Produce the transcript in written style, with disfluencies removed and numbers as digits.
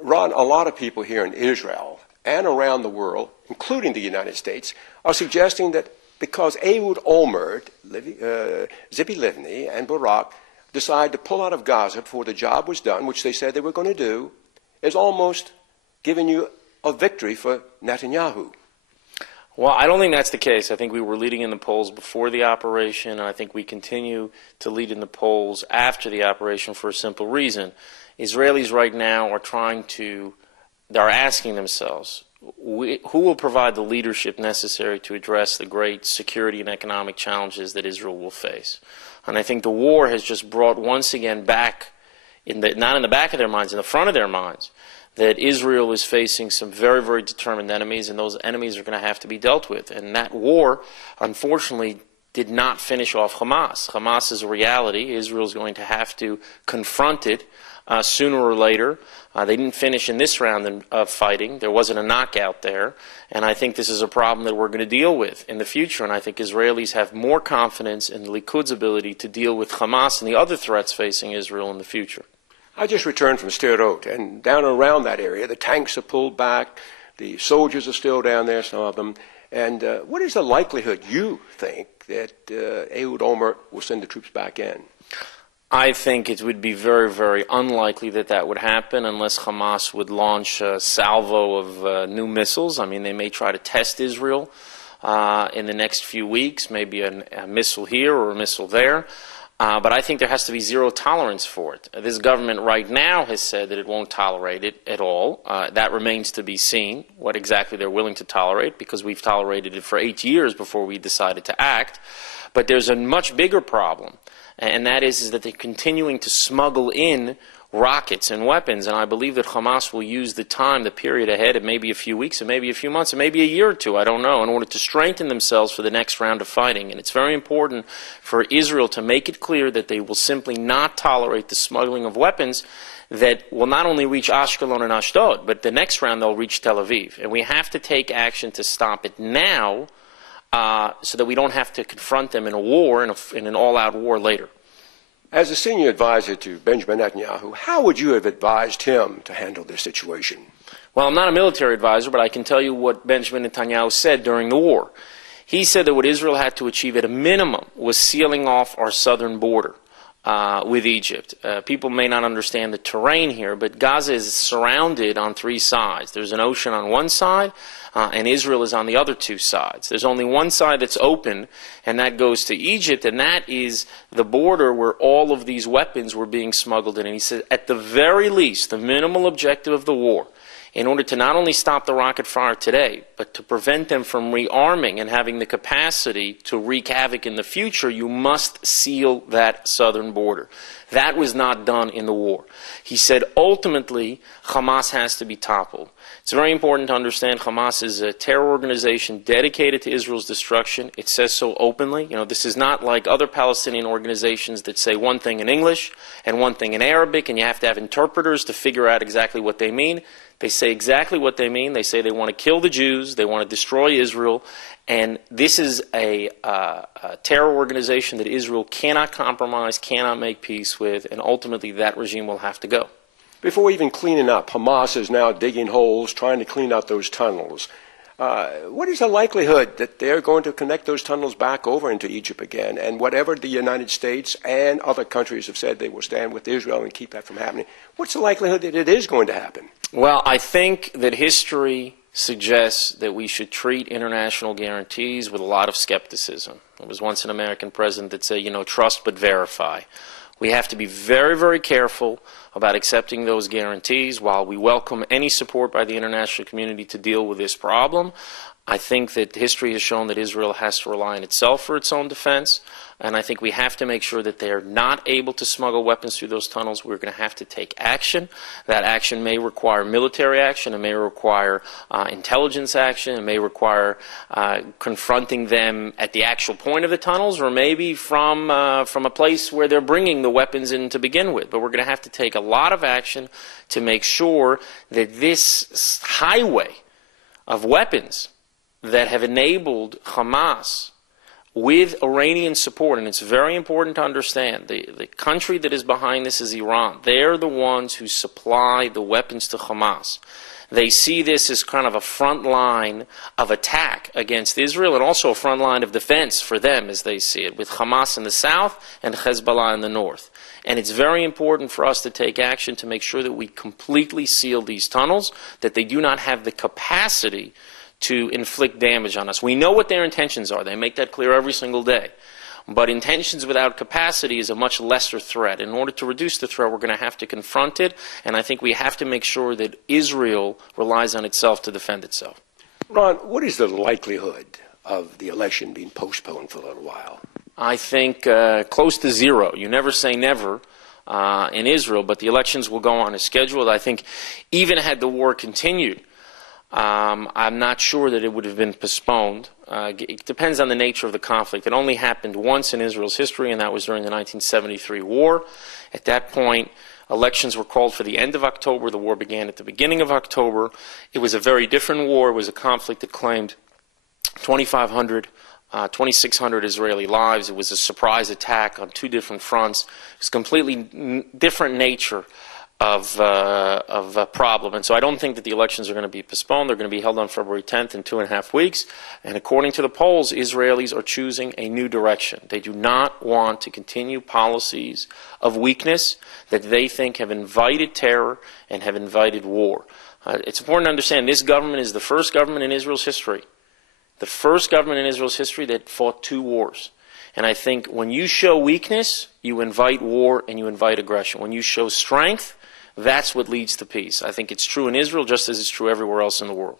Ron, a lot of people here in Israel and around the world, including the United States, are suggesting that because Ehud Olmert, Zippy Livni, and Barak decided to pull out of Gaza before the job was done, which they said they were going to do, is almost giving you a victory for Netanyahu. Well, I don't think that's the case. I think we were leading in the polls before the operation, and I think we continue to lead in the polls after the operation for a simple reason. Israelis right now they're asking themselves, who will provide the leadership necessary to address the great security and economic challenges that Israel will face? And I think the war has just brought once again back, not in the back of their minds, in the front of their minds, that Israel is facing some very, very determined enemies, and those enemies are going to have to be dealt with. And that war, unfortunately, did not finish off Hamas. Hamas is a reality. Israel is going to have to confront it sooner or later. They didn't finish in this round of fighting. There wasn't a knockout there. And I think this is a problem that we're going to deal with in the future. And I think Israelis have more confidence in the Likud ability to deal with Hamas and the other threats facing Israel in the future. I just returned from Sderot, and down around that area, the tanks are pulled back, the soldiers are still down there, some of them. And what is the likelihood, you think, that Ehud Olmert will send the troops back in? I think it would be very, very unlikely that that would happen unless Hamas would launch a salvo of new missiles. I mean, they may try to test Israel in the next few weeks, maybe a missile here or a missile there. But I think there has to be zero tolerance for it. This government right now has said that it won't tolerate it at all. That remains to be seen, what exactly they're willing to tolerate, because we've tolerated it for 8 years before we decided to act. But there's a much bigger problem, and that is that they're continuing to smuggle in rockets and weapons, and I believe that Hamas will use the time, the period ahead, it may be a few weeks, it may be a few months, it may be a year or two, I don't know, in order to strengthen themselves for the next round of fighting. And it's very important for Israel to make it clear that they will simply not tolerate the smuggling of weapons that will not only reach Ashkelon and Ashdod, but the next round they'll reach Tel Aviv. And we have to take action to stop it now so that we don't have to confront them in a war, in an all-out war later. As a senior advisor to Benjamin Netanyahu, how would you have advised him to handle this situation? Well, I'm not a military advisor, but I can tell you what Benjamin Netanyahu said during the war. He said that what Israel had to achieve at a minimum was sealing off our southern border with Egypt. People may not understand the terrain here, but Gaza is surrounded on 3 sides. There's an ocean on one side, and Israel is on the other 2 sides. There's only one side that's open, and that goes to Egypt, and that is the border where all of these weapons were being smuggled in. And he said, at the very least, the minimal objective of the war, in order to not only stop the rocket fire today, but to prevent them from rearming and having the capacity to wreak havoc in the future, you must seal that southern border. That was not done in the war. He said, ultimately, Hamas has to be toppled. It's very important to understand Hamas is a terror organization dedicated to Israel's destruction. It says so openly. You know, this is not like other Palestinian organizations that say one thing in English and one thing in Arabic, and you have to have interpreters to figure out exactly what they mean. They say exactly what they mean. They say they want to kill the Jews, they want to destroy Israel, and this is a terror organization that Israel cannot compromise, cannot make peace with, and ultimately that regime will have to go. Before even cleaning up, Hamas is now digging holes, trying to clean out those tunnels. What is the likelihood that they're going to connect those tunnels back over into Egypt again? And whatever the United States and other countries have said they will stand with Israel and keep that from happening, what's the likelihood that it is going to happen? Well, I think that history suggests that we should treat international guarantees with a lot of skepticism. There was once an American president that said, you know, trust but verify. We have to be very, very careful about accepting those guarantees. While we welcome any support by the international community to deal with this problem, I think that history has shown that Israel has to rely on itself for its own defense, and I think we have to make sure that they are not able to smuggle weapons through those tunnels. We're going to have to take action. That action may require military action, it may require intelligence action, it may require confronting them at the actual point of the tunnels, or maybe from a place where they're bringing the weapons in to begin with. But we're going to have to take a lot of action to make sure that this highway of weapons that have enabled Hamas with Iranian support, and it's very important to understand, the country that is behind this is Iran. They're the ones who supply the weapons to Hamas. They see this as kind of a front line of attack against Israel and also a front line of defense for them as they see it, with Hamas in the south and Hezbollah in the north. And it's very important for us to take action to make sure that we completely seal these tunnels, that they do not have the capacity to inflict damage on us. We know what their intentions are. They make that clear every single day. But intentions without capacity is a much lesser threat. In order to reduce the threat, we're going to have to confront it, and I think we have to make sure that Israel relies on itself to defend itself. Ron, what is the likelihood of the election being postponed for a little while? I think close to zero. You never say never in Israel, but the elections will go on as scheduled. I think even had the war continued, I'm not sure that it would have been postponed. It depends on the nature of the conflict. It only happened once in Israel's history, and that was during the 1973 war. At that point, elections were called for the end of October. The war began at the beginning of October. It was a very different war. It was a conflict that claimed 2,600 Israeli lives. It was a surprise attack on two different fronts. It was a completely different nature of a problem. And so I don't think that the elections are going to be postponed. They're going to be held on February 10th in 2.5 weeks. And according to the polls, Israelis are choosing a new direction. They do not want to continue policies of weakness that they think have invited terror and have invited war. It's important to understand this government is the first government in Israel's history, the first government in Israel's history that fought 2 wars. And I think when you show weakness, you invite war and you invite aggression. When you show strength, that's what leads to peace. I think it's true in Israel just as it's true everywhere else in the world.